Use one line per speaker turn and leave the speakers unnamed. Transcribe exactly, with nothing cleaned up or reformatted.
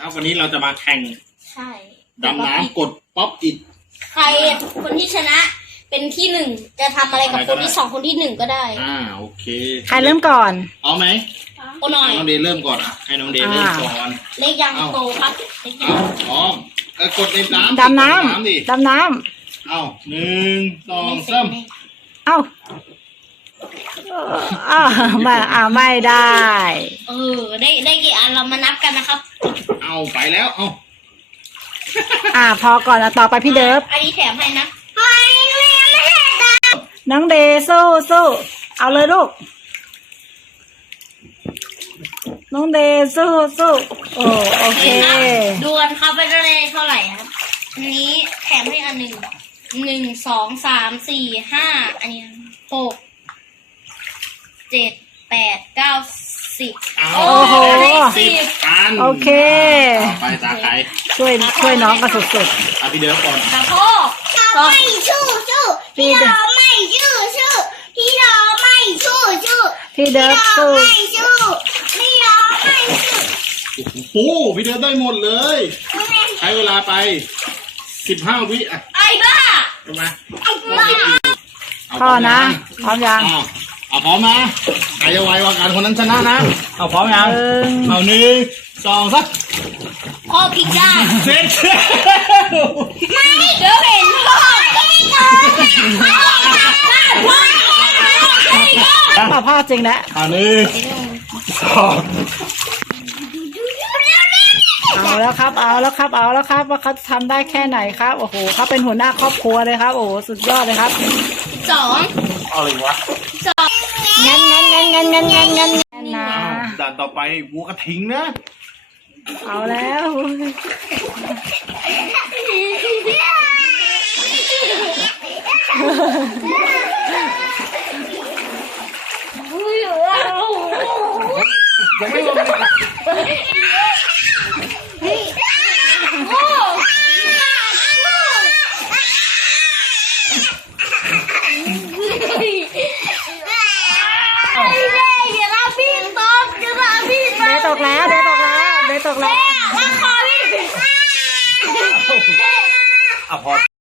ครับวันนี้เราจะมาแข่ง
ใช่
ดำน้ำกดป๊อปอิด
ใครคนที่ชนะ เป็นที่หนึ่งจะทำอะไรกับคนที่สองคนที่หนึ่งก็ได้
อ่าโอเค
ใครเริ่มก่อน
เอาไหม
โอ้หน่อย
น้องเดย์เริ่มก่อนอ่ะให้น้องเดย์เริ่มก่อน
เล็กยังโตครับเล็กยั
เอา
ง
พร้อมเออกดในน้ำ
ดำน้
น้ำดิ
ำดำน้
เอาหนึ่งสอง
ไม่เสร็
สา
จ
ม
แน่
ำเอ้าอ้าวไม่อ่าไม่ได้
เออได้ได้กี่อันเรามานับกันนะครับ
เอาไปแล้วเอา
อ่าพอก่อนนะต่อไปพี่เดิฟ
อันนี้แถมให้นะ
น้องเดย์สู้สู้เอาเลยลูก น้องเดย์สู้สู้โอ้โอเค
ดวลครับไปได้เท่าไหร่ครับ อันนี้แถมให้อันหนึ่งหนึ่งสองสามสี่ห้าอันนี้หกเจ็ดแปดเก้าสิบ
เอา
โอ้โห
ได้สิบ
อัน
โอเค
ต่อไปตาใคร
ช่วยช่วยน้องกันสุด
เอาพี่เดิร์ฟก่อน
ตะพ่อ
เราไม่สู้สู้
ๆพี่
พี่
เดิ
เรา
ฟ
ไม่สู้สู้พี่เราไม่สู้สู้
พี่เดิ
พี่
ฟ
เรา
สู้
ไม่สู้พี่เราไม่สู้
โอ้โหพี่เดิร์ฟได้หมดเลยใช้เวลาไปสิบห้าวิอ่ะ
ไอ้บ้า
ใช่ไหม
ไอ้บ้า
เอา
พ่อนะพร้อมยัง
เอาเอาพร้อมนะใครจะไวกว่ากันคนนั้นชนะนะเอาพร้อมยัง
หนึ่ง
เอาหนึ่งสองสัก
พ่อพิกได้
เสร็จ
เดี๋ยวเห็นพ่อ
พ่อพ่อจริงนะ
เอาหนึ่งสอง
เอาแล้วครับ เอาแล้วครับ เอาแล้วครับ ว่าเขาทำได้แค่ไหนครับ โอ้โหเขาเป็นหัวหน้าครอบครัวเลยครับ โอ้โหสุดยอดเลยครับ
สอง
เอาเลยวะ
สอง
งั้นงั้นงั้นงั้นงั้นงั้นงั้นงั้นนะ
อ้าวด่านต่อไปวัวกระทิงนะ
เอาแล้ว
ยังไม่ลงเลย
อย่าลาพี่ตกอย่าลาพี่
เดย์ตกแล้ว เดย์ตกแล้ว เดย์ตกแล้ว
ว่าคอพี่
อ่ะพอ